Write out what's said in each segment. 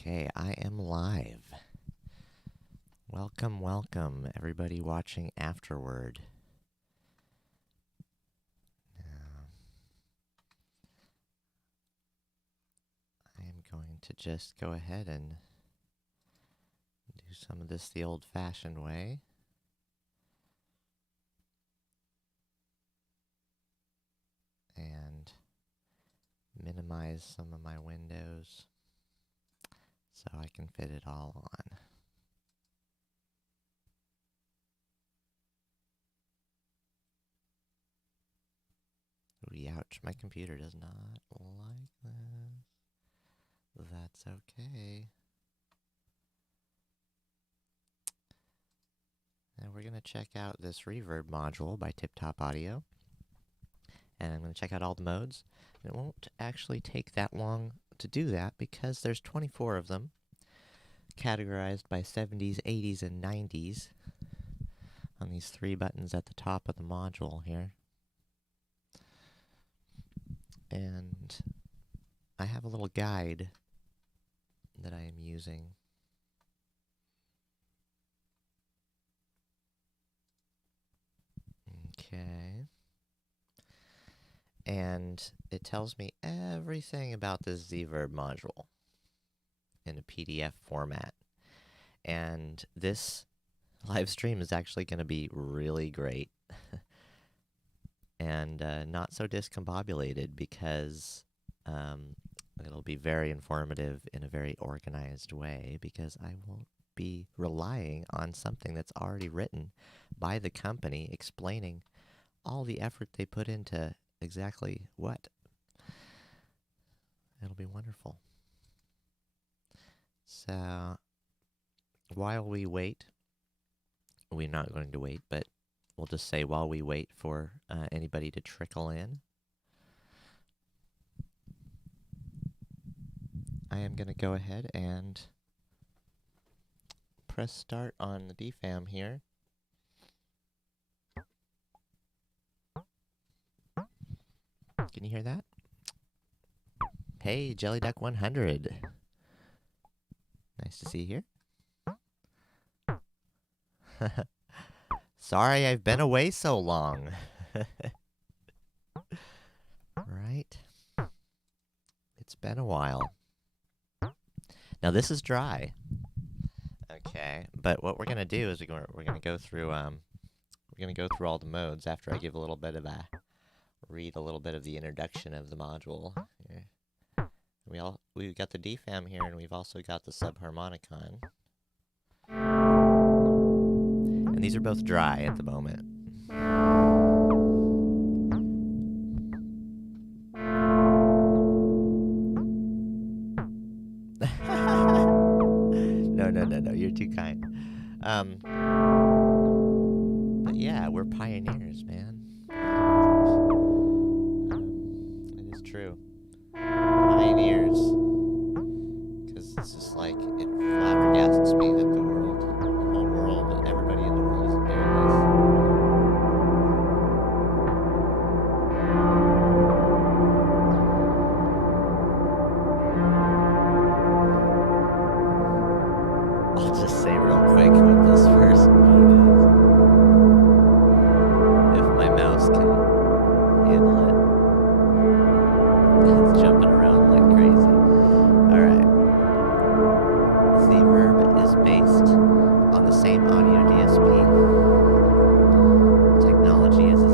Okay, I am live. Welcome, welcome, everybody watching afterward. I am going to just go ahead and do some of this the old-fashioned way. And minimize some of my windows so I can fit it all on. Ooh, ouch, my computer does not like this. That's okay. And we're going to check out this Reverb module by Tiptop Audio. And I'm going to check out all the modes. And it won't actually take that long to do that because there's 24 of them, categorized by 70s, 80s, and 90s on these three buttons at the top of the module here. And I have a little guide that I am using. Okay. And it tells me everything about this ZVERB module in a PDF format. And this live stream is actually going to be really great and not so discombobulated because it'll be very informative in a very organized way because I won't be relying on something that's already written by the company explaining all the effort they put into exactly what. It'll be wonderful. So, while we wait, we're not going to wait, but we'll just say while we wait for anybody to trickle in, I am going to go ahead and press start on the DFAM here. Can you hear that? Hey, Jelly Duck 100. Nice to see you here. Sorry I've been away so long. Right? It's been a while. Now this is dry. Okay, but what we're gonna do is we're gonna go through all the modes after I give a little bit of a read a little bit of the introduction of the module. Here. We've got the DFAM here, and we've also got the subharmonicon. And these are both dry at the moment. No, you're too kind. But yeah, we're pioneers, man. It is true. Pioneers. Because it's just like, it flabbergasts me that the whole world, and everybody in the world isn't doing this. I'll just say real quick what this first mode is. If my mouse can handle it. It's jumping around like crazy. Alright. ZVERB is based on the same audio DSP technology as a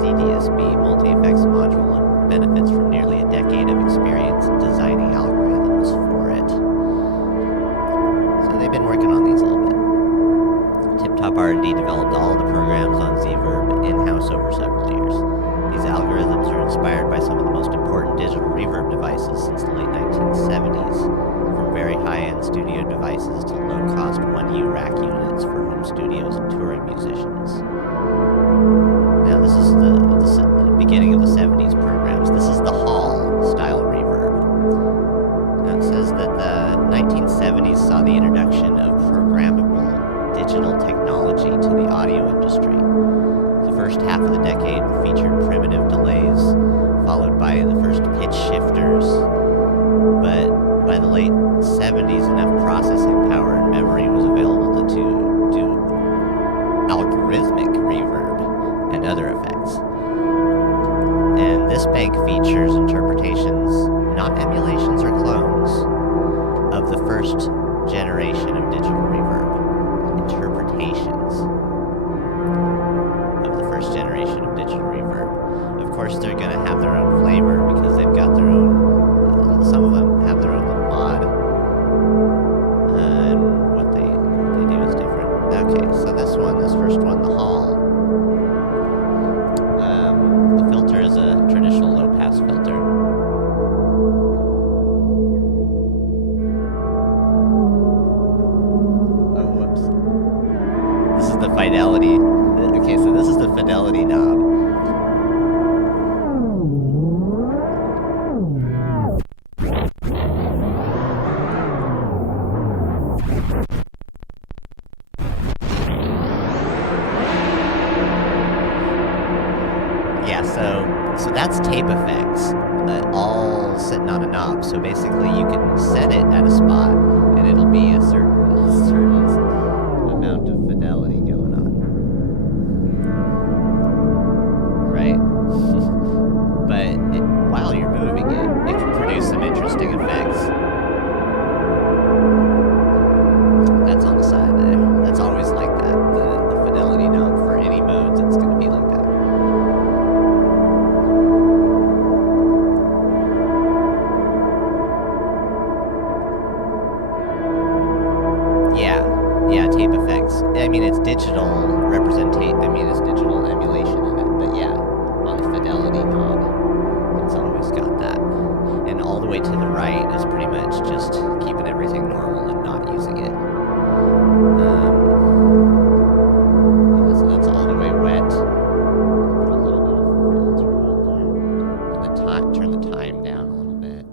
ZDSB multi-effects module and benefits from nearly a decade of experience in designing algorithms for it. So they've been working on these a little bit. Tiptop R&D developed all the programs on ZVERB in-house over several years. These algorithms are inspired by some of the most important digital reverb devices since the late 1970s, from very high-end studio devices to low-cost 1U rack units for home studios and touring musicians. Now this is the beginning of the 70s programs. This is the Hall style reverb. Now it says that the 1970s saw the introduction of programmable digital technology to the audio industry. The first half of the decade featured primitive delays, followed by the first pitch shifters. But by the late 70s, Okay, so this first one, the Hall. The filter is a traditional low-pass filter. Oh, whoops. This is the fidelity. Okay, so this is the fidelity knob. Yeah, so that's tape effects, all sitting on a knob. So basically, you can set it at a spot, and it'll be a certain amount of fidelity going on, right? But while you're moving it can produce some interesting effects. That's on the side there. That's always like that. The fidelity knob for any modes, it's going to be like that. Yeah, tape effects. I mean, it's digital representation. I mean, it's digital emulation in it. But yeah, on the fidelity knob, it's always got that. And all the way to the right is pretty much just keeping everything normal and not using it. Yeah, so that's all the way wet. Put a little bit of filter on there. And turn the time down a little bit.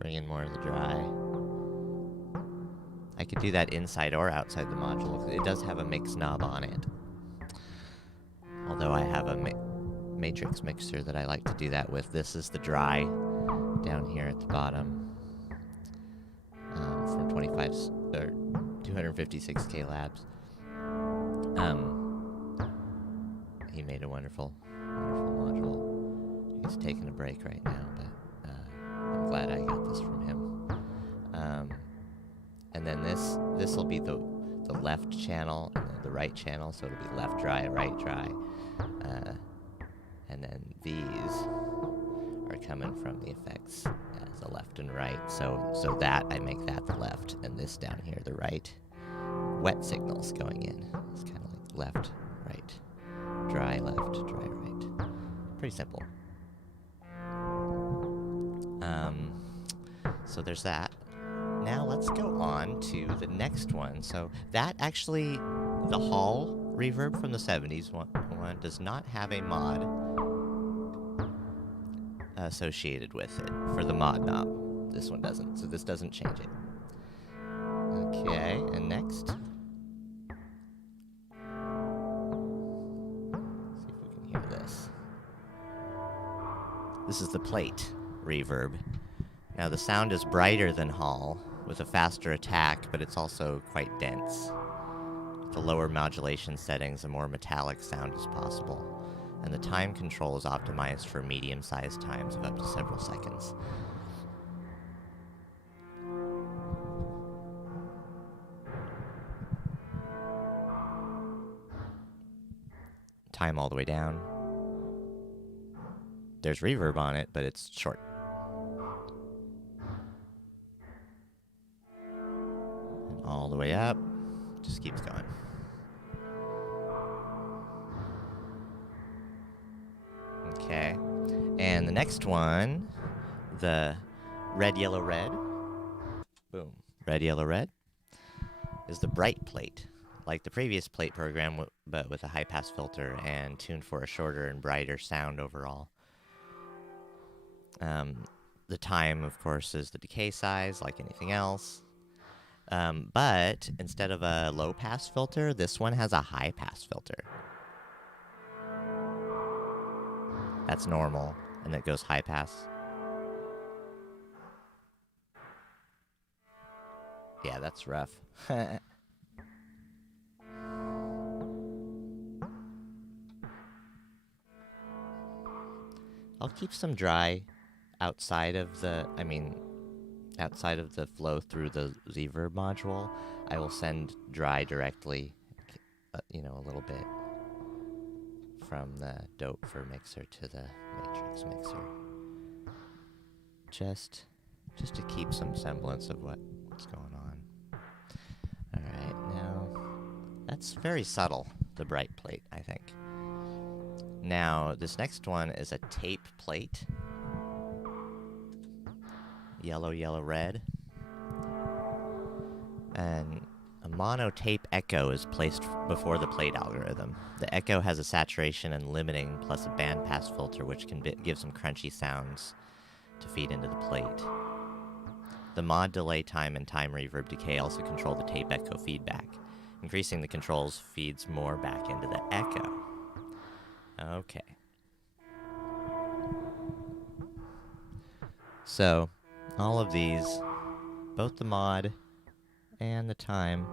Bring in more of the dry. I could do that inside or outside the module. It does have a mix knob on it. Although I have a matrix mixer that I like to do that with. This is the dry down here at the bottom. From 256K Labs. He made a wonderful module. He's taking a break right now, but I'm glad I got this from him. And then this will be the left channel and then the right channel, so it'll be left dry, right dry. And then these are coming from the effects as a left and right. So that I make that the left, and this down here the right. Wet signals going in. It's kind of like left, right, dry, left, dry, right. Pretty simple. So there's that. Now let's go on to the next one. So that actually, the Hall reverb from the 70s one does not have a mod associated with it for the mod knob. This one doesn't, so this doesn't change it. Okay, and next. See if we can hear this. This is the plate reverb. Now the sound is brighter than Hall, with a faster attack, but it's also quite dense. With the lower modulation settings, a more metallic sound is possible, and the time control is optimized for medium-sized times of up to several seconds. Time all the way down. There's reverb on it, but it's short. All the way up, just keeps going. Okay, and the next one, the red, yellow, red, boom, red, yellow, red, is the bright plate, like the previous plate program, but with a high-pass filter and tuned for a shorter and brighter sound overall. The time, of course, is the decay size, like anything else. But instead of a low-pass filter, this one has a high-pass filter. That's normal, and it goes high-pass. Yeah, that's rough. I'll keep some dry outside of the, outside of the flow through the ZVERB module. I will send dry directly, you know, a little bit from the Dope mixer to the Matrix mixer. Just to keep some semblance of what's going on. Alright, now, that's very subtle, the bright plate, I think. Now, this next one is a tape plate. Yellow, yellow, red. And a mono tape echo is placed before the plate algorithm. The echo has a saturation and limiting plus a bandpass filter which can give some crunchy sounds to feed into the plate. The mod delay time and time reverb decay also control the tape echo feedback. Increasing the controls feeds more back into the echo. Okay. So, all of these, both the mod and the time,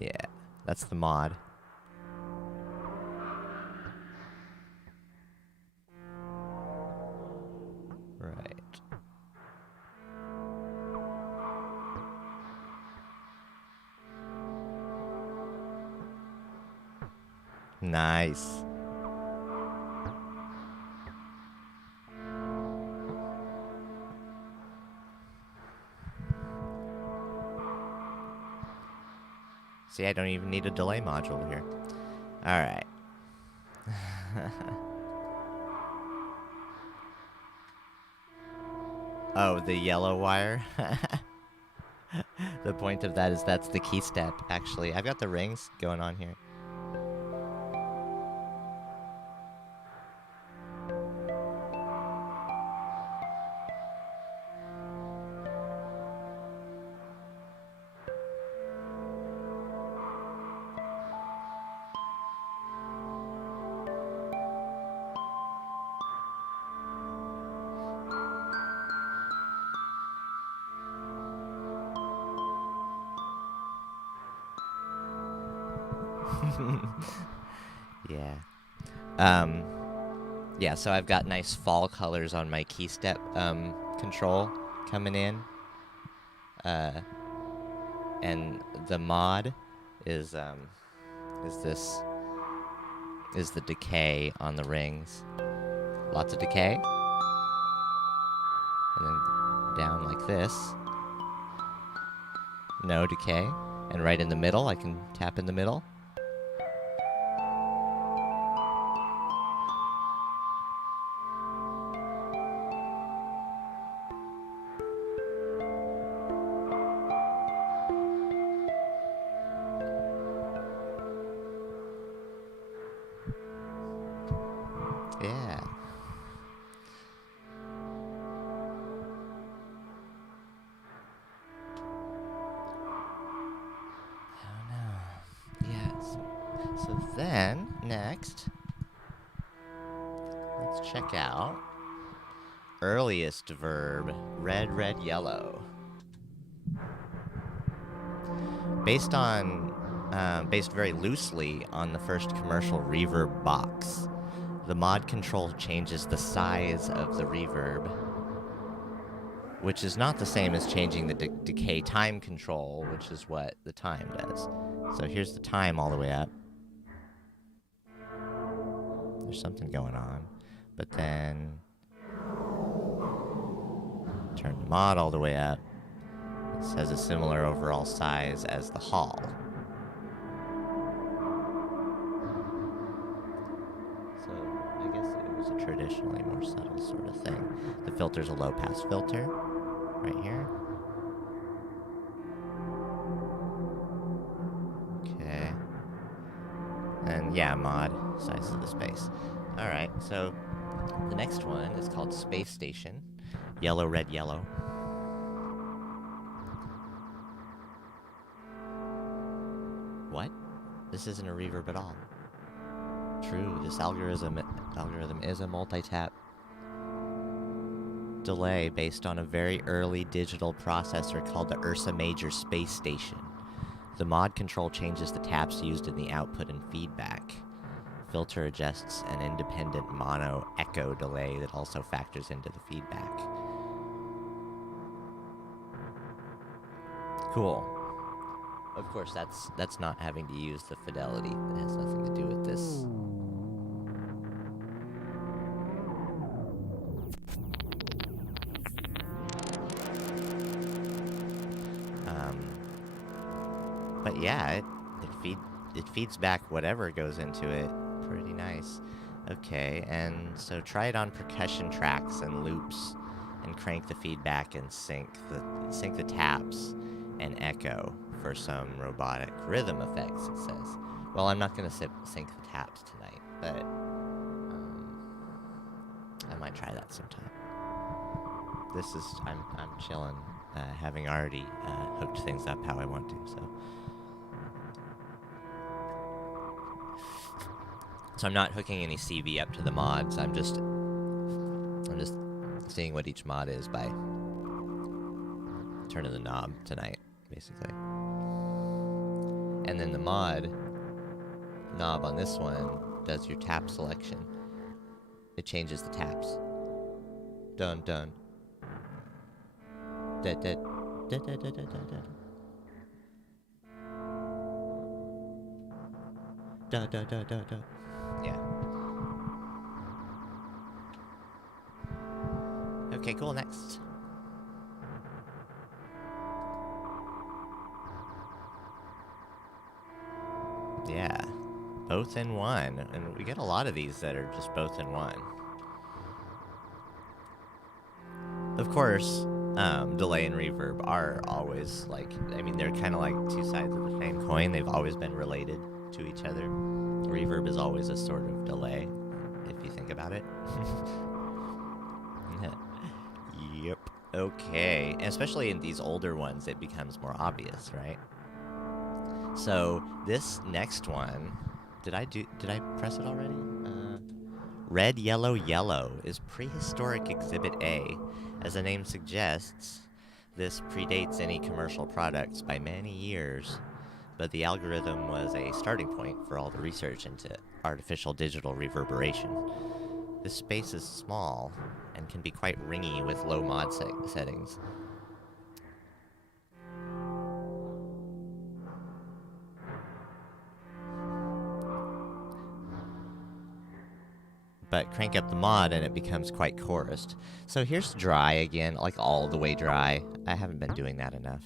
yeah, that's the mod. Right. Nice. See, I don't even need a delay module here. Alright. Oh, the yellow wire? The point of that is that's the key step, actually. I've got the rings going on here. Yeah. Yeah, so I've got nice fall colors on my key step control coming in. And the mod is the decay on the rings. Lots of decay. And then down like this. No decay. And right in the middle, I can tap in the middle. Yeah. Oh no. Yes. So then, next, let's check out earliest verb, red, red, yellow. Based very loosely on the first commercial reverb box. The mod control changes the size of the reverb, which is not the same as changing the decay time control, which is what the time does. So here's the time all the way up. There's something going on. But then turn the mod all the way up. This has a similar overall size as the hall. Traditionally more subtle sort of thing. The filter's a low-pass filter, right here. Okay. And yeah, mod, size of the space. Alright, so the next one is called Space Station. Yellow, red, yellow. What? This isn't a reverb at all. True, this algorithm is a multi-tap delay based on a very early digital processor called the Ursa Major Space Station. The mod control changes the taps used in the output and feedback. filter adjusts an independent mono echo delay that also factors into the feedback. Cool. Of course, that's not having to use the fidelity. It has nothing to do with this. But yeah, it feeds back whatever goes into it. Pretty nice. Okay, and so try it on percussion tracks and loops, and crank the feedback and sync the taps and echo for some robotic rhythm effects, it says. Well, I'm not going to sync the taps tonight, but I might try that sometime. I'm chilling, having already hooked things up how I want to, So I'm not hooking any CV up to the mods. I'm just seeing what each mod is by turning the knob tonight, basically. And then the mod knob on this one does your tap selection. It changes the taps. Dun dun. Da da da da da da da. Da da da da da. Yeah. Okay, cool, next. Yeah, both in one. And we get a lot of these that are just both in one. Of course, delay and reverb are always like, I mean, they're kind of like two sides of the same coin. They've always been related to each other. Reverb is always a sort of delay, if you think about it. Yep. Okay. And especially in these older ones, it becomes more obvious, right? So this next one, did I press it already? Red, Yellow, Yellow is prehistoric Exhibit A. As the name suggests, this predates any commercial products by many years. But the algorithm was a starting point for all the research into artificial digital reverberation. This space is small and can be quite ringy with low mod settings. But crank up the mod and it becomes quite chorused. So here's dry again, like all the way dry. I haven't been doing that enough.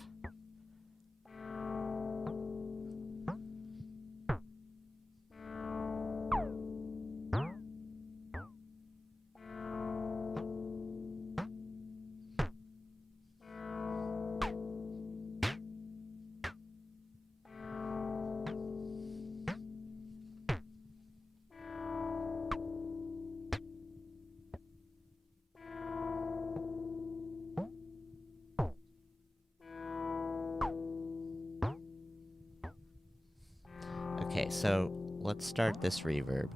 Okay, so let's start this reverb.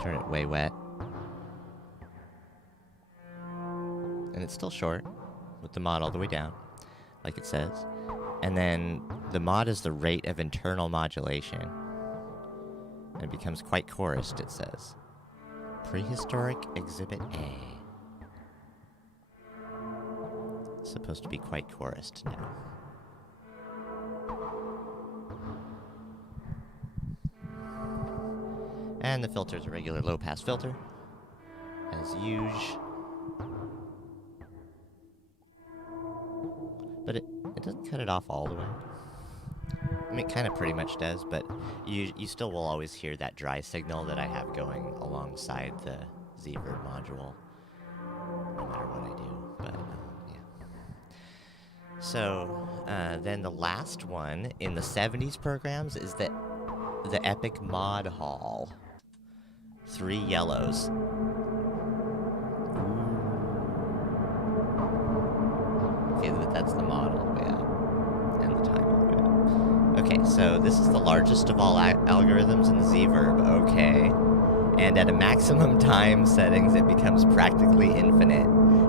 Turn it way wet. And it's still short, with the mod all the way down, like it says. And then the mod is the rate of internal modulation. And it becomes quite chorused, it says. Prehistoric Exhibit A. It's supposed to be quite chorused now. And the filter is a regular low-pass filter, as usual. But it doesn't cut it off all the way. I mean, it kind of pretty much does, but you still will always hear that dry signal that I have going alongside the ZVERB module, no matter what I do, but yeah. So, then the last one in the 70s programs is the Epic Mod Hall. 3 yellows. Okay, that's the mod all the way up. And the time all the way up. Okay, so this is the largest of all algorithms in ZVERB. Okay. And at a maximum time settings, it becomes practically infinite.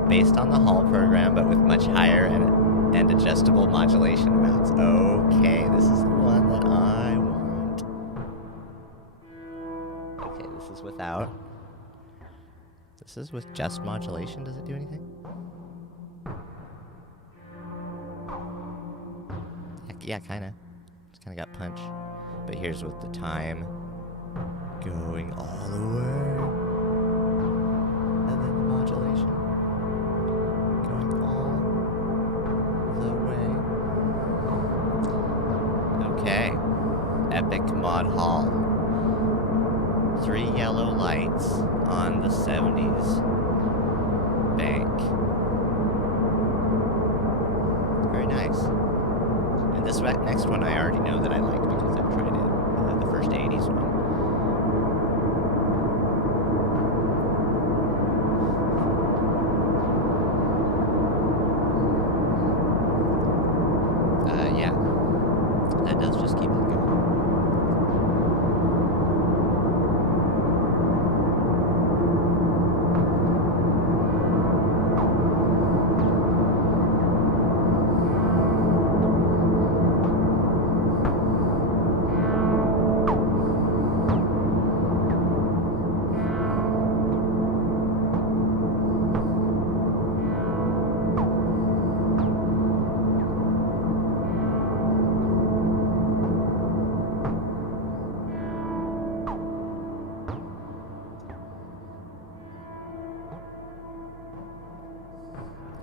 Based on the Hall program, but with much higher and adjustable modulation amounts. Okay, this is the one that I want. is without. This is with just modulation. Does it do anything? Yeah, kinda. It's kinda got punch. But here's with the time going all the way. And then the modulation going all the way. Okay. Epic Mod Hall. 3 yellow lights on the 70s bank. Very nice. And this next one I already know that I like because I've tried it, the first 80s one. Yeah, that does just keep it going.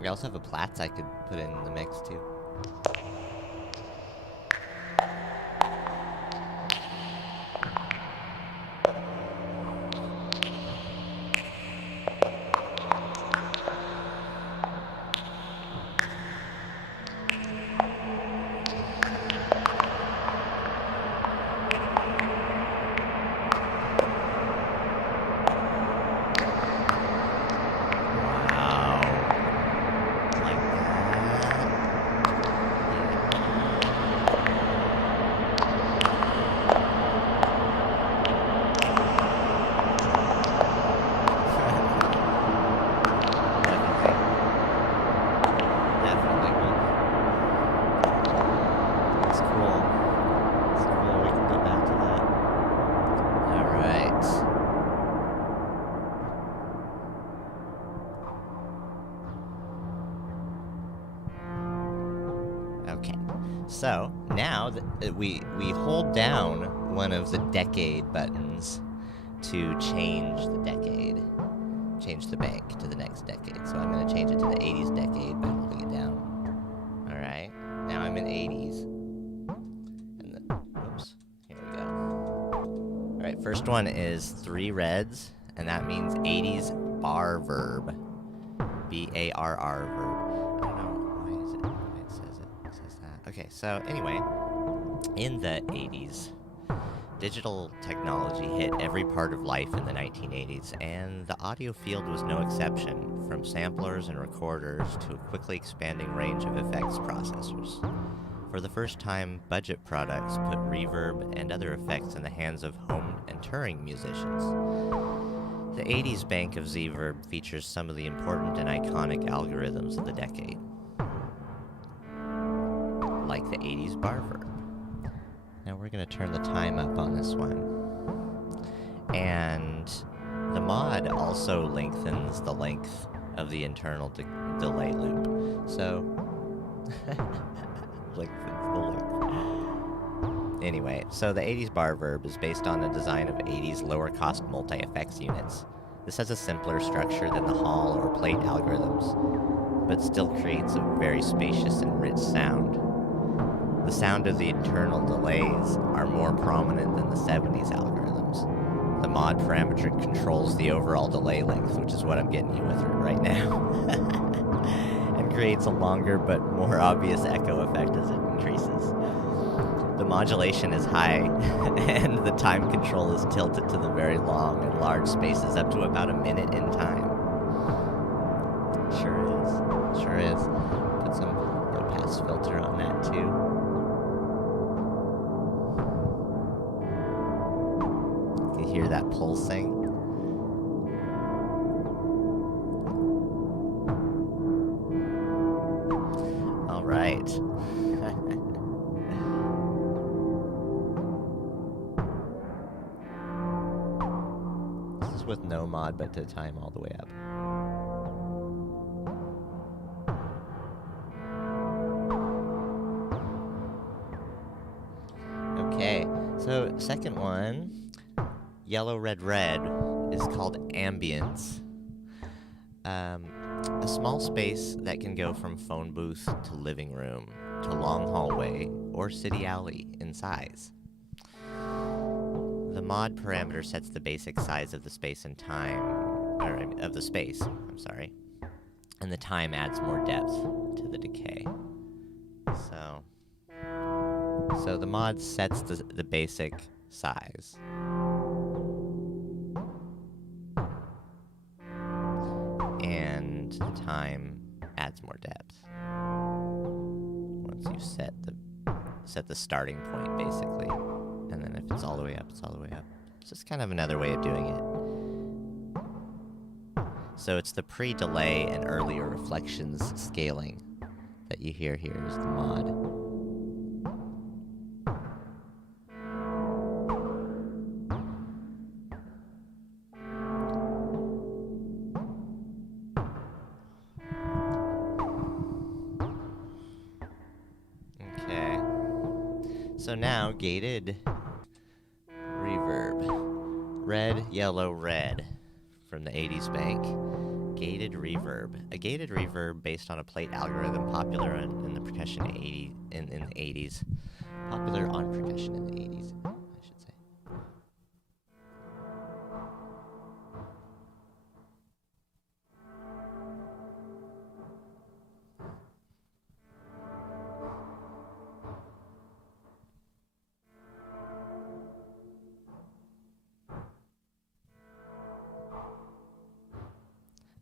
We also have a Platts I could put in the mix too. So, now we hold down one of the decade buttons to change the decade. Change the bank to the next decade. So I'm going to change it to the 80s decade by holding it down. Alright, now I'm in 80s. And then, whoops, here we go. Alright, first one is 3 reds, and that means 80s bar verb. B-A-R-R verb. I don't know, why is it? It says that. Okay, so anyway, in the 80s, digital technology hit every part of life in the 1980s, and the audio field was no exception, from samplers and recorders to a quickly expanding range of effects processors. For the first time, budget products put reverb and other effects in the hands of home and touring musicians. The 80s bank of ZVERB features some of the important and iconic algorithms of the decade, like the 80s bar verb. Now we're going to turn the time up on this one. And the mod also lengthens the length of the internal delay loop. So, lengthens the length. Anyway, so the 80s bar verb is based on a design of 80s lower-cost multi-effects units. This has a simpler structure than the Hall or plate algorithms, but still creates a very spacious and rich sound. The sound of the internal delays are more prominent than the 70s algorithms. The mod parameter controls the overall delay length, which is what I'm getting you with right now, and creates a longer but more obvious echo effect as it increases. The modulation is high, and the time control is tilted to the very long and large spaces up to about a minute in time. Sure is. Sure is. Put some low-pass filter on that too. Hear that pulsing. All right. with no mod, but to time all the way up. Okay, so second one, yellow, red, red, is called Ambience. A small space that can go from phone booth to living room to long hallway or city alley in size. The mod parameter sets the basic size of the space and time, or of the space, I'm sorry, and the time adds more depth to the decay. So the mod sets the basic size. And the time adds more depth. Once you set the starting point, basically. And then if it's all the way up, it's all the way up. It's just kind of another way of doing it. So it's the pre-delay and earlier reflections scaling that you hear here is the mod. Okay. So now, gated reverb. Red, yellow, red from the 80s bank. Gated reverb. A gated reverb based on a plate algorithm popular in the percussion in the 80s. Popular on percussion in the 80s, I should say.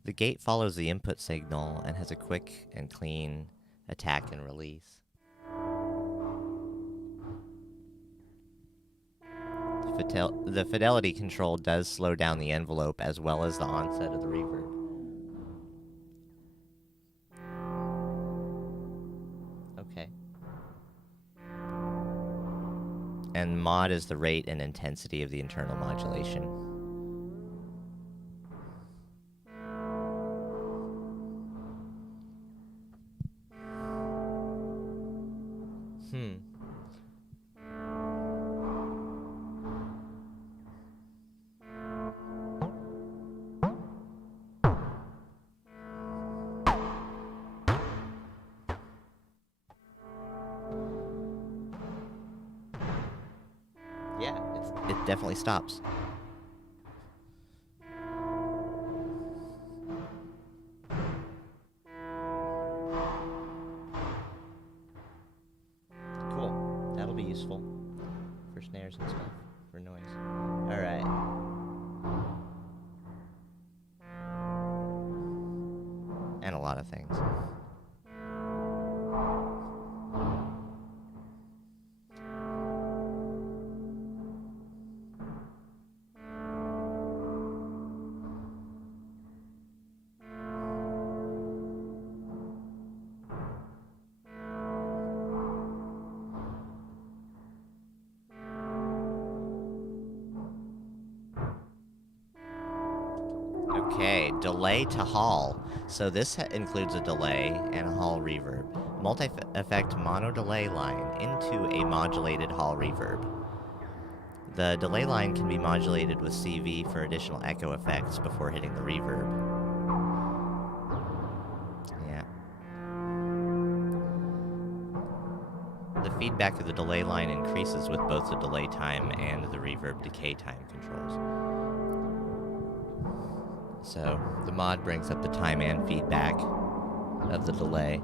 The gate follows the input signal and has a quick and clean attack and release. The fidelity control does slow down the envelope as well as the onset of the reverb. Okay. And mod is the rate and intensity of the internal modulation. Yeah, it definitely stops. Cool. That'll be useful for snares and stuff, for noise. All right. And a lot of things. Okay, delay to hall. So this includes a delay and a hall reverb. Multi-effect mono delay line into a modulated hall reverb. The delay line can be modulated with CV for additional echo effects before hitting the reverb. Yeah. The feedback of the delay line increases with both the delay time and the reverb decay time controls. So the mod brings up the time and feedback of the delay.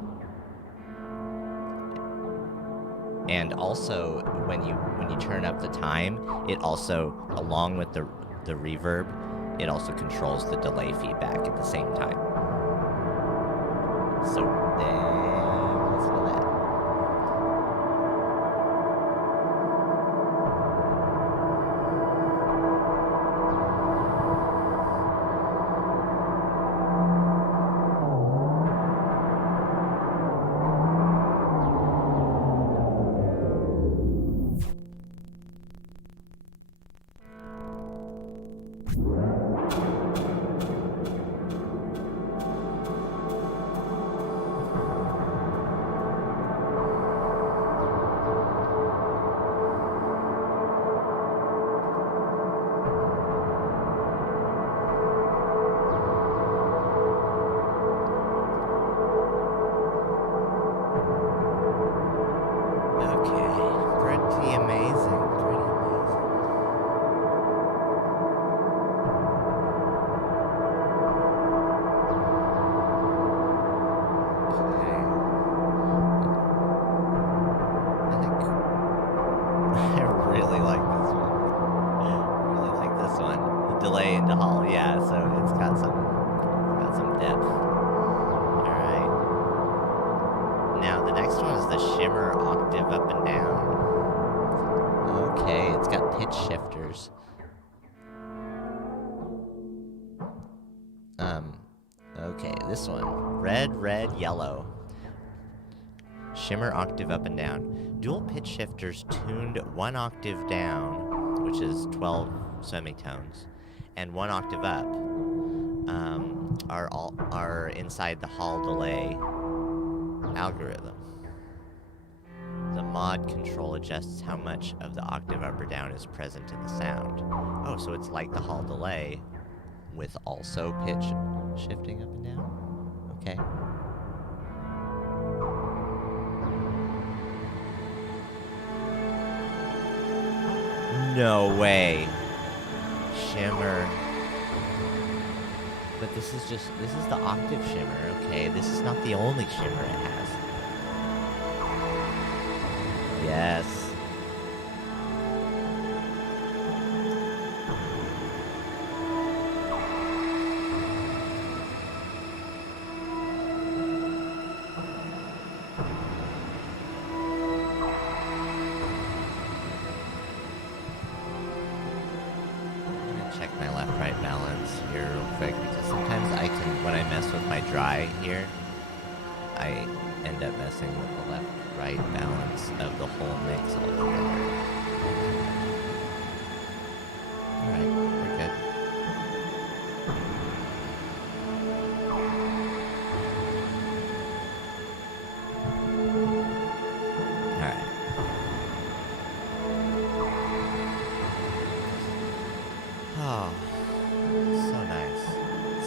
And also when you turn up the time, it also, along with the reverb, it also controls the delay feedback at the same time. So listen to that. behind the hall. Yeah, so it's got some depth. All right. Now the next one is the Shimmer octave up and down. Okay, it's got pitch shifters. Okay, this one. Red, red, yellow. Shimmer octave up and down. Dual pitch shifters tuned 1 octave down, which is 12 semitones, and 1 octave up are inside the Hall delay algorithm. The mod control adjusts how much of the octave up or down is present in the sound. Oh, so it's like the Hall delay with also pitch shifting up and down? Okay. No way. Shimmer. But this is the octave shimmer, okay? This is not the only shimmer it has. Yes. Check my left-right balance here real quick, because sometimes when I mess with my dry here, I end up messing with the left-right balance of the whole mix altogether. Alright, we're good. Alright. Oh, so nice.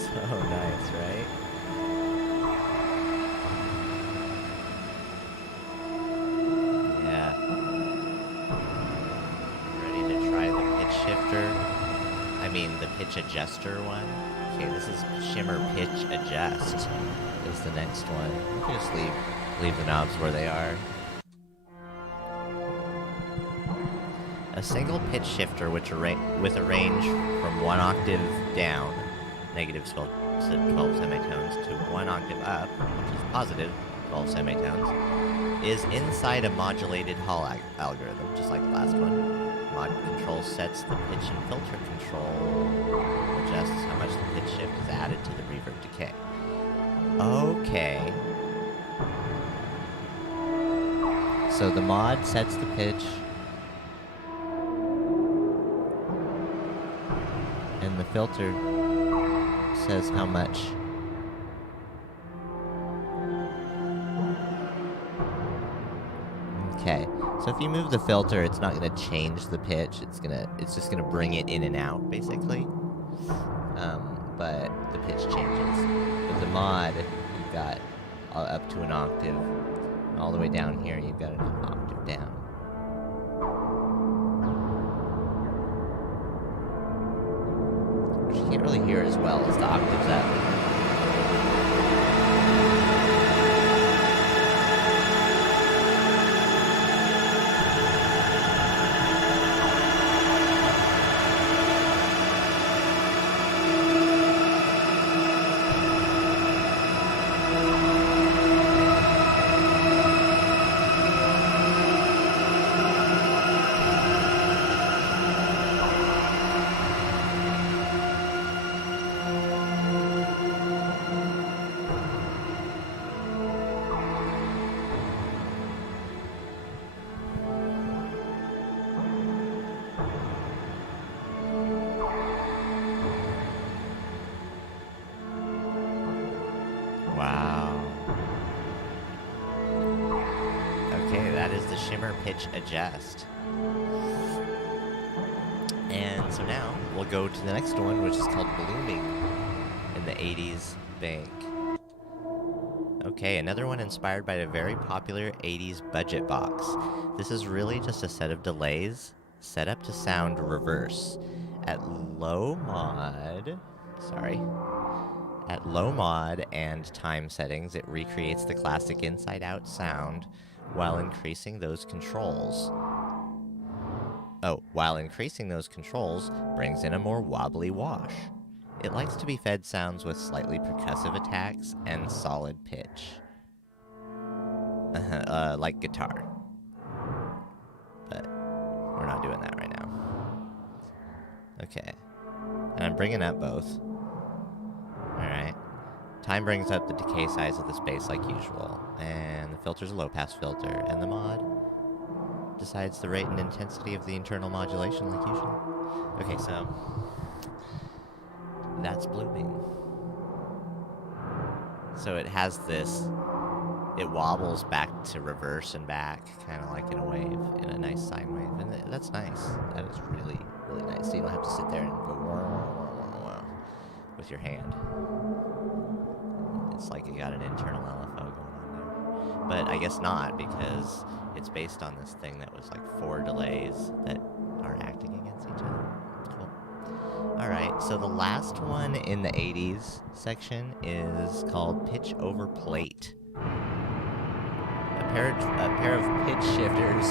So nice, right? Yeah. Ready to try the pitch shifter? I mean, the pitch adjuster one. Okay, this is Shimmer Pitch Adjust is the next one. You can just leave the knobs where they are. A single pitch shifter with a range from 1 octave down, negative 12 semitones, to 1 octave up, which is positive 12 semitones, is inside a modulated Hall algorithm, just like the last one. Mod control sets the pitch and filter control, adjusts how much the pitch shift is added to the reverb decay. Okay. So the mod sets the pitch, and the filter says how much. Okay, so if you move the filter, it's not going to change the pitch. It's just gonna bring it in and out, basically. But the pitch changes. With the mod, you've got up to an octave, and all the way down here, you've got an octave down. You can't really hear as well as the octaves up. Wow. Okay, that is the Shimmer Pitch Adjust. And so now, we'll go to the next one, which is called Blooming in the 80s bank. Okay, another one inspired by a very popular 80s budget box. This is really just a set of delays set up to sound reverse. At low mod and time settings, it recreates the classic inside-out sound while increasing those controls. while increasing those controls brings in a more wobbly wash. It likes to be fed sounds with slightly percussive attacks and solid pitch. Like guitar. But we're not doing that right now. Okay. And I'm bringing up both. Alright. Time brings up the decay size of the space like usual. And the filter's a low-pass filter. And the mod decides the rate and intensity of the internal modulation like usual. Okay, so that's blooming. So it has this, it wobbles back to reverse and back, kind of like in a wave, in a nice sine wave. And that's nice. That is really, really nice. So you don't have to sit there and go wah, wah, wah, wah, with your hand. It's like you got an internal LFO going on there. But I guess not, because it's based on this thing that was like 4 delays that are acting against each other. Cool. Alright, so the last one in the 80s section is called Pitch Over Plate. A pair of pitch shifters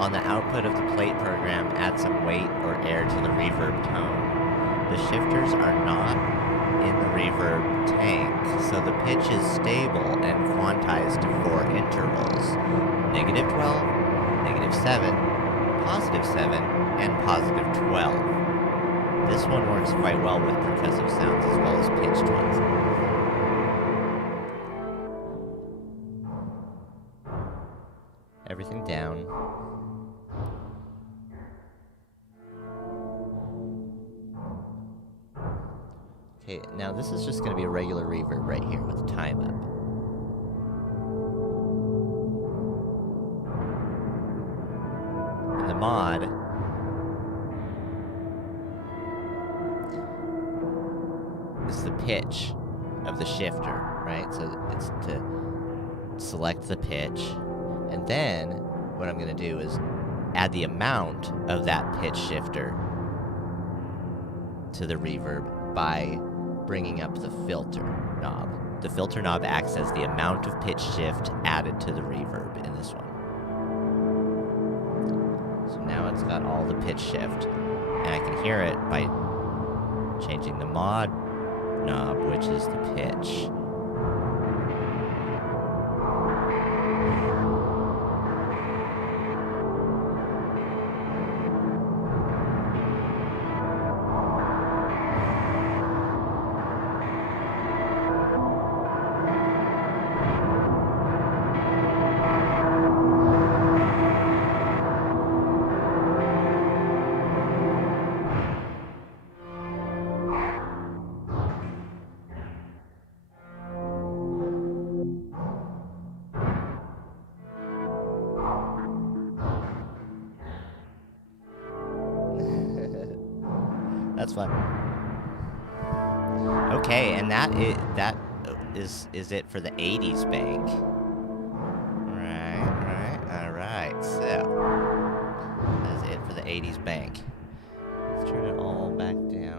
on the output of the plate program add some weight or air to the reverb tone. The shifters are not in the reverb tank, so the pitch is stable and quantized to 4 intervals: -12, -7, +7, and +12. This one works quite well with percussive sounds as well as pitched ones. Everything down. Okay, now this is just going to be a regular reverb right here with time up. And the mod is the pitch of the shifter, right? So it's to select the pitch, and then what I'm going to do is add the amount of that pitch shifter to the reverb by bringing up the filter knob. The filter knob acts as the amount of pitch shift added to the reverb in this one. So now it's got all the pitch shift, and I can hear it by changing the mod knob, which is the pitch. That's fun. Okay, and that is it for the 80s bank. Alright, so that is it for the 80s bank. Let's turn it all back down.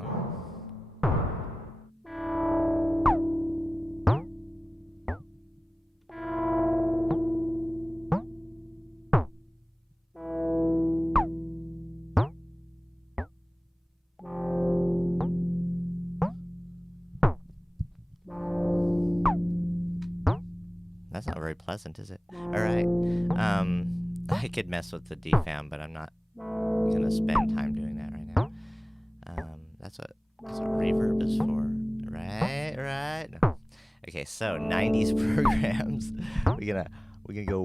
That's not very pleasant, is it? Alright. I could mess with the DFAM, but I'm not gonna spend time doing that right now. That's what reverb is for. Right? No. Okay, so 90s programs. We're gonna go.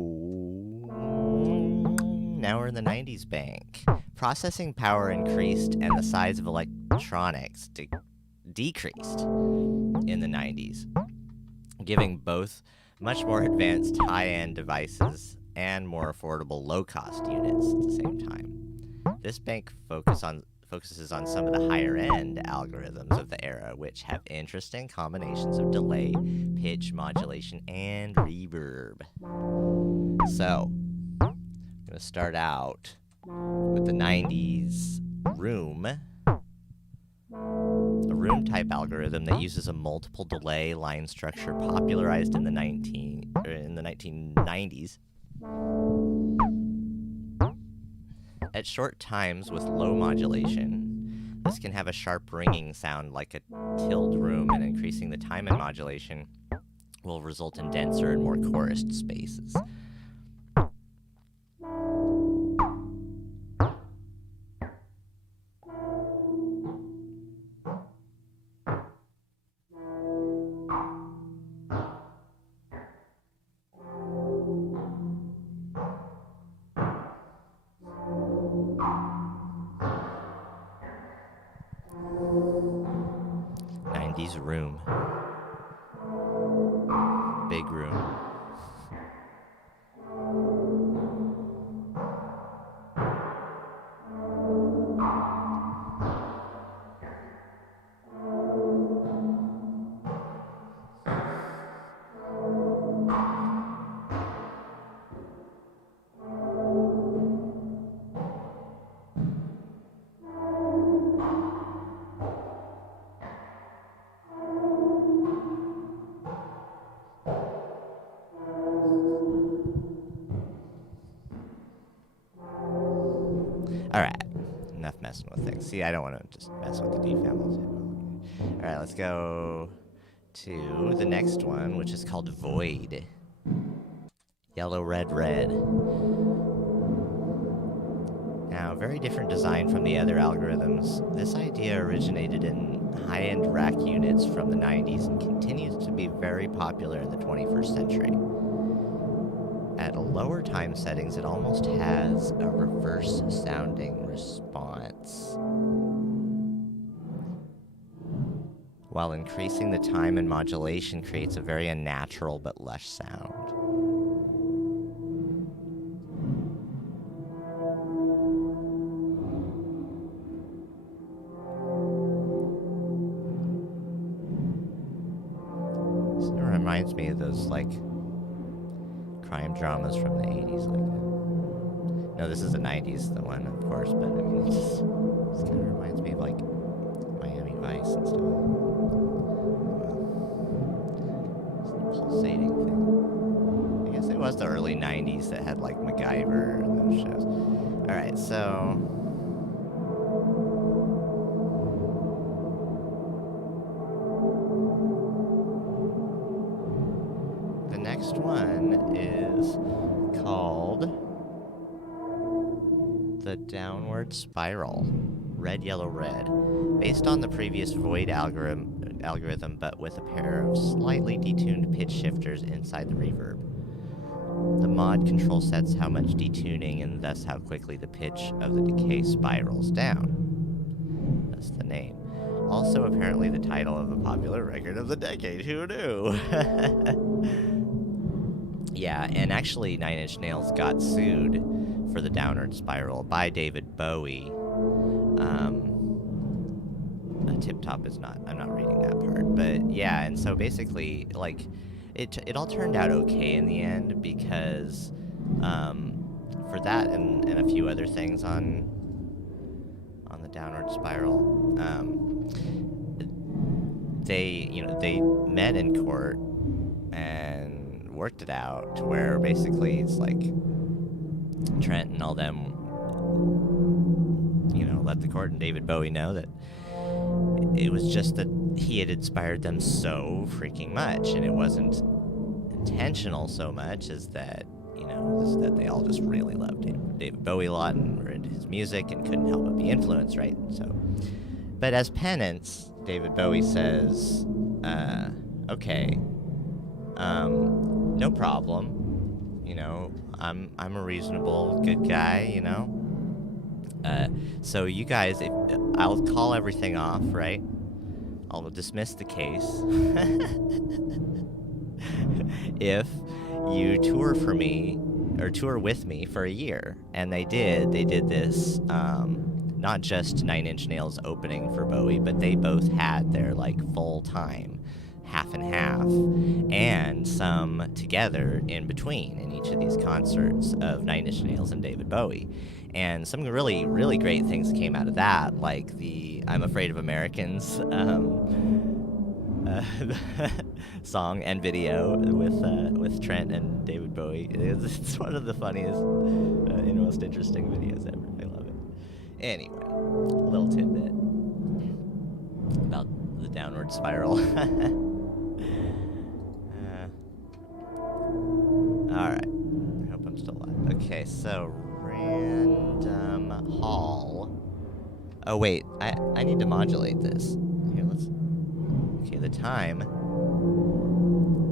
Now we're in the 90s bank. Processing power increased and the size of electronics decreased in the 90s, giving both much more advanced high-end devices and more affordable low-cost units at the same time. This bank focuses on some of the higher-end algorithms of the era, which have interesting combinations of delay, pitch, modulation, and reverb. So, I'm going to start out with the 90s room. A room-type algorithm that uses a multiple delay line structure popularized in the 1990s. At short times with low modulation, this can have a sharp ringing sound like a tilled room, and increasing the time in modulation will result in denser and more chorused spaces. Room. Big room. Alright, enough messing with things. See, I don't want to just mess with the DFAM. Alright, let's go to the next one, which is called Void. Yellow, red, red. Now, very different design from the other algorithms. This idea originated in high-end rack units from the 90s and continues to be very popular in the 21st century. At lower time settings, it almost has a reverse sounding response, while increasing the time and modulation creates a very unnatural but lush sound. So it reminds me of those, like, crime dramas from the 80s, like no, this is the 90s, the one, of course, but I mean, it just kind of reminds me of, like, Miami Vice and stuff. It's a pulsating thing. I guess it was the early 90s that had, like, MacGyver and those shows. Alright, so the next one is called the Downward Spiral, red, yellow, red, based on the previous Void algorithm, but with a pair of slightly detuned pitch shifters inside the reverb. The mod control sets how much detuning and thus how quickly the pitch of the decay spirals down. That's the name. Also apparently the title of a popular record of the decade. Who knew? Yeah, and actually Nine Inch Nails got sued for the Downward Spiral by David Bowie. Tiptop is not, I'm not reading that part, but yeah, and so basically, like, it all turned out okay in the end, because for that and a few other things on the Downward Spiral, they met in court and worked it out to where basically it's like Trent and all them, let the court and David Bowie know that it was just that he had inspired them so freaking much, and it wasn't intentional so much as that, that they all just really loved David Bowie a lot and were into his music and couldn't help but be influenced, right? So, but as penance, David Bowie says, okay, no problem, I'm a reasonable, good guy, so you guys, I'll call everything off, right? I'll dismiss the case if you tour for me, or tour with me for a year. And they did this, not just Nine Inch Nails opening for Bowie, but they both had their, like, full-time half and half, and some together in between in each of these concerts of Nine Inch Nails and David Bowie. And some really, really great things came out of that, like the I'm Afraid of Americans song and video with Trent and David Bowie. It's one of the funniest and most interesting videos ever. I love it. Anyway, a little tidbit about the downward spiral. Alright. I hope I'm still alive. Okay, so random hall. Oh wait, I need to modulate this. Here, let's... Okay, the time.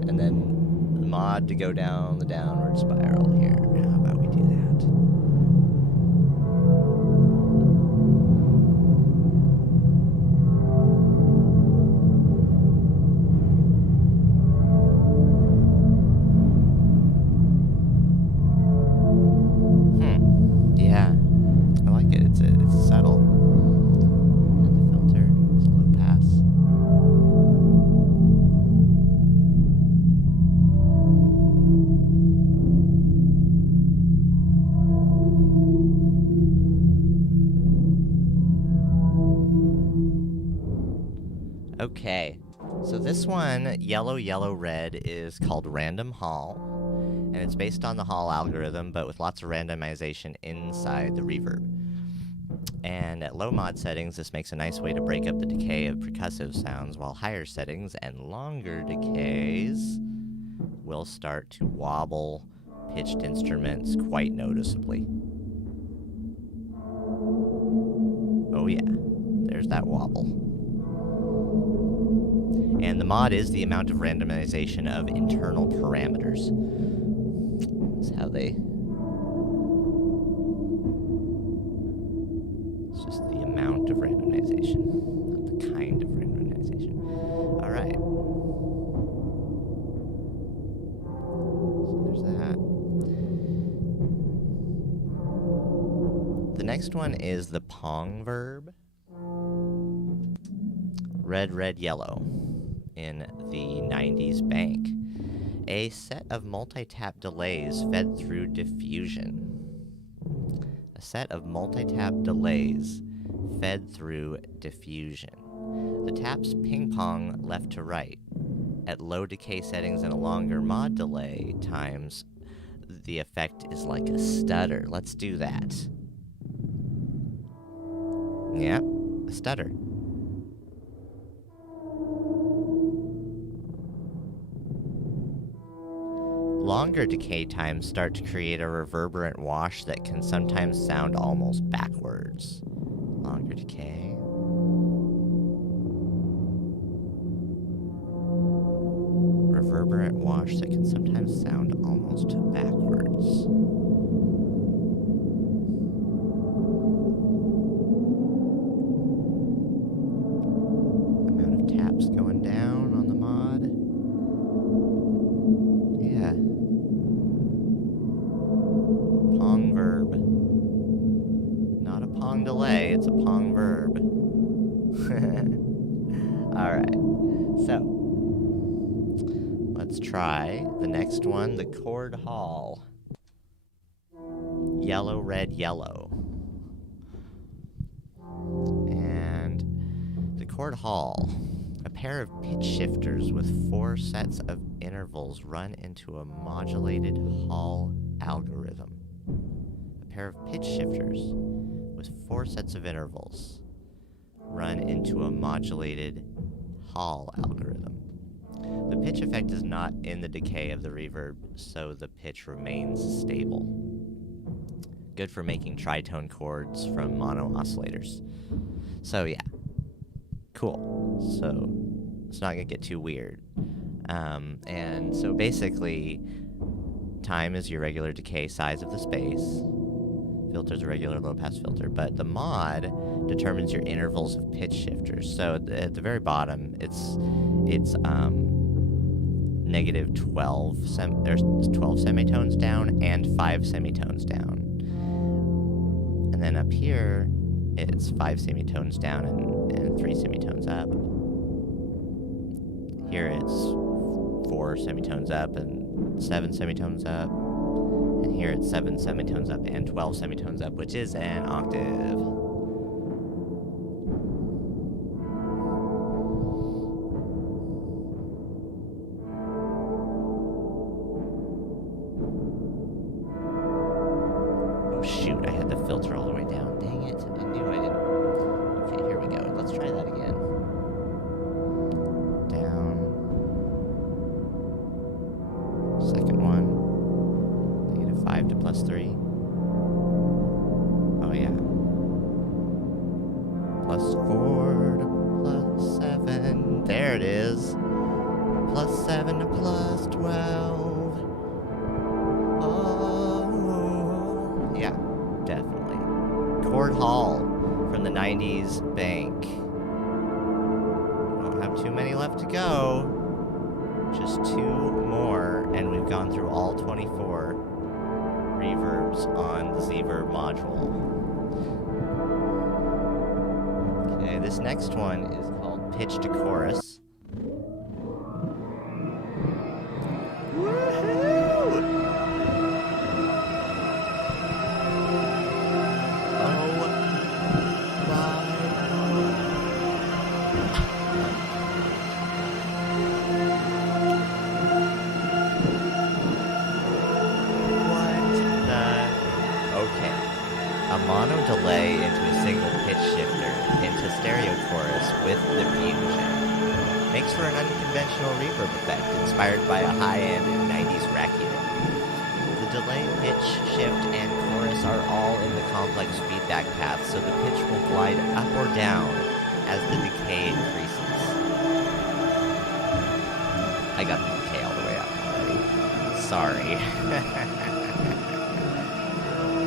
And then the mod to go down the downward spiral here. How about we do that? Yeah. I like it. It's subtle. And the filter is low pass. Okay, so this one, yellow, yellow, red, is called Random Hall, and it's based on the Hall algorithm, but with lots of randomization inside the reverb. And at low mod settings, this makes a nice way to break up the decay of percussive sounds, while higher settings and longer decays will start to wobble pitched instruments quite noticeably. Oh yeah, there's that wobble. And the mod is the amount of randomization of internal parameters. That's how they... It's just the amount of randomization, not the kind of randomization. Alright. So there's that. The next one is the Pong verb. Red, red, yellow. In the 90s bank. A set of multi-tap delays fed through diffusion. A set of multi-tap delays fed through diffusion. The taps ping-pong left to right. At low decay settings and a longer mod delay times, the effect is like a stutter. Let's do that. Yep, a stutter. Longer decay times start to create a reverberant wash that can sometimes sound almost backwards. Longer decay. Reverberant wash that can sometimes sound almost backwards. Amount of taps going down on the mod. Yeah. Pong verb. Not a pong delay, it's a pong verb. Alright, so let's try the next one, the Chord Hall. Yellow, red, yellow. And the Chord Hall. A pair of pitch shifters with 4 sets of intervals run into a modulated Hall algorithm. A pair of pitch shifters with 4 sets of intervals run into a modulated Hall algorithm. The pitch effect is not in the decay of the reverb, so the pitch remains stable. Good for making tritone chords from mono oscillators. So yeah, cool. So it's not gonna get too weird. And so basically, time is your regular decay size of the space. Filter's a regular low-pass filter, but the mod determines your intervals of pitch shifters. So at the very bottom, it's negative 12 there's 12 semitones down and 5 semitones down. And then up here, it's 5 semitones down and 3 semitones up. Here it's 4 semitones up and 7 semitones up. And here it's 7 semitones up and 12 semitones up, which is an octave. Oh shoot, I had the filter all the way down. Dang it, I knew There it is. +7 to +12. Oh, yeah, definitely. Chord Hall from the 90s bank. Don't have too many left to go. Just 2 more, and we've gone through all 24 reverbs on the ZVERB module. Okay, this next one is called Pitch to Chorus. Woohoo! Mono delay into a single pitch shifter into stereo chorus with diffusion makes for an unconventional reverb effect inspired by a high-end 90s rack unit. The delay, pitch, shift, and chorus are all in the complex feedback path, so the pitch will glide up or down as the decay increases. I got the decay all the way up already. Sorry.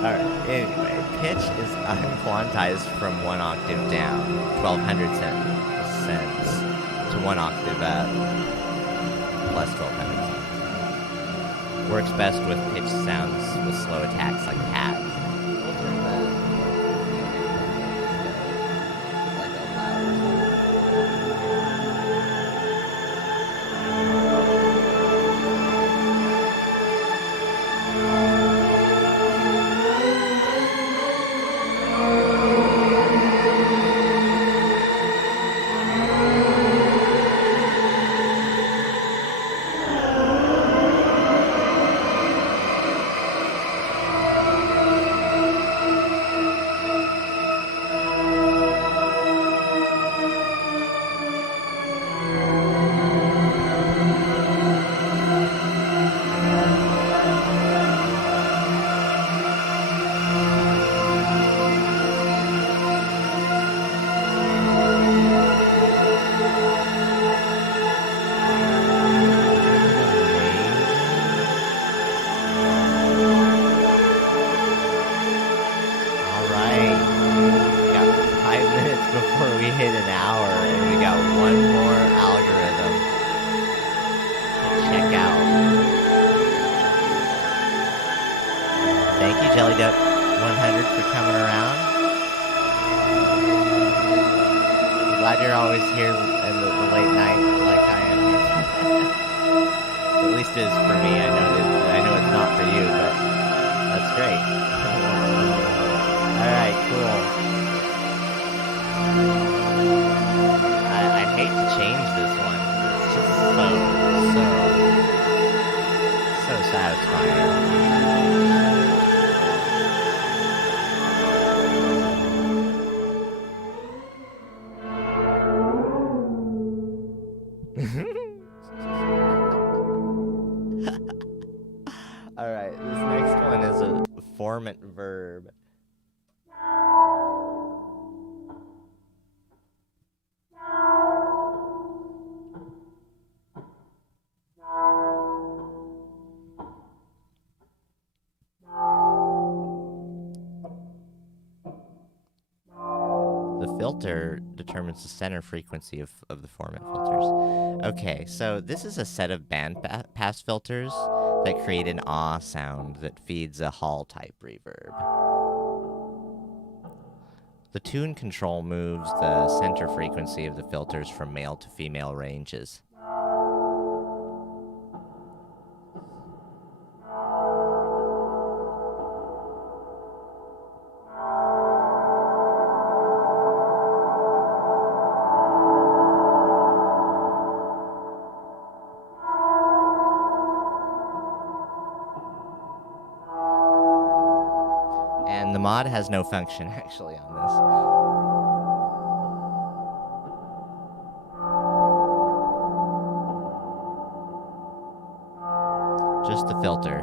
Alright, anyway, pitch is unquantized from 1 octave down, 1200 cents, to 1 octave up, plus 1200 cents. Works best with pitch sounds with slow attacks like pads. Alright, this next one is a Formant verb. The filter determines the center frequency of the Formant filters. Okay, so this is a set of bandpass filters that create an ah sound that feeds a Hall-type reverb. The tune control moves the center frequency of the filters from male to female ranges. And the mod has no function, actually, on this. Just the filter.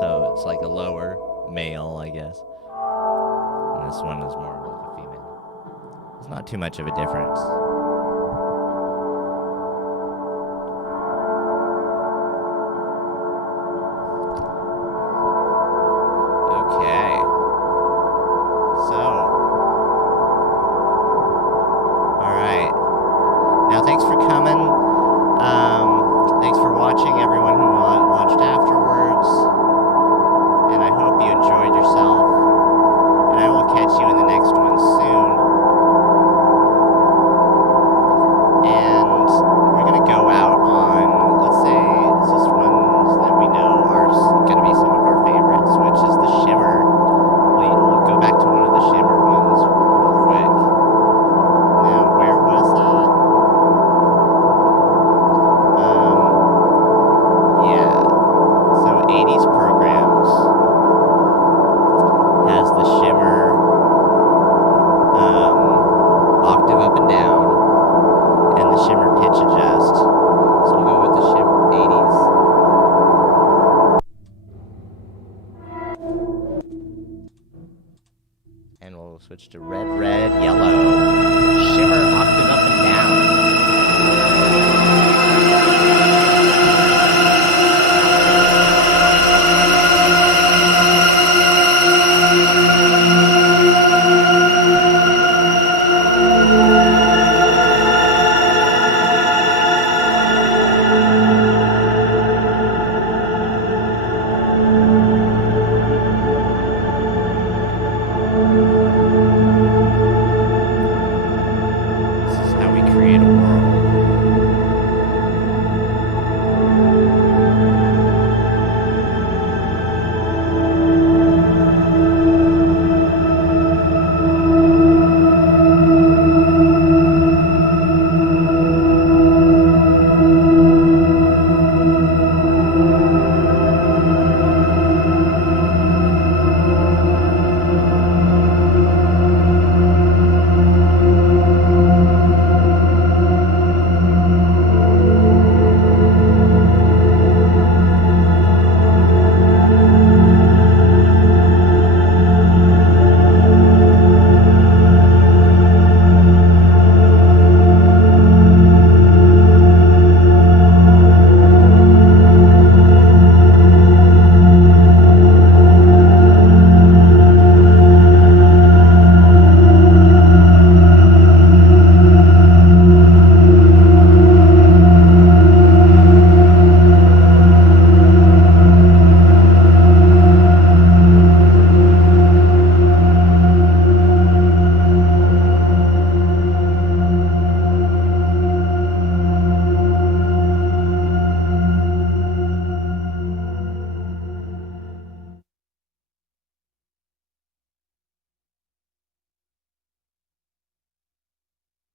So it's like a lower male, I guess. And this one is more like a female. It's not too much of a difference. Okay. So. Alright. Now, thanks for coming. Thanks for watching, everyone who watched afterwards. And I hope you enjoyed yourself. And I will catch you in the next one soon. And we're going to go out on, let's say, just ones that we know are going to be some of our favorites, which is the Shimmer. We'll go back to one of the Shimmer ones real quick. Now, where was that? Yeah. So 80s programs has the Shimmer octave up and down and the Shimmer pitch adjust. So we'll go with the Shimmer 80s. And we'll switch to red, red, yellow.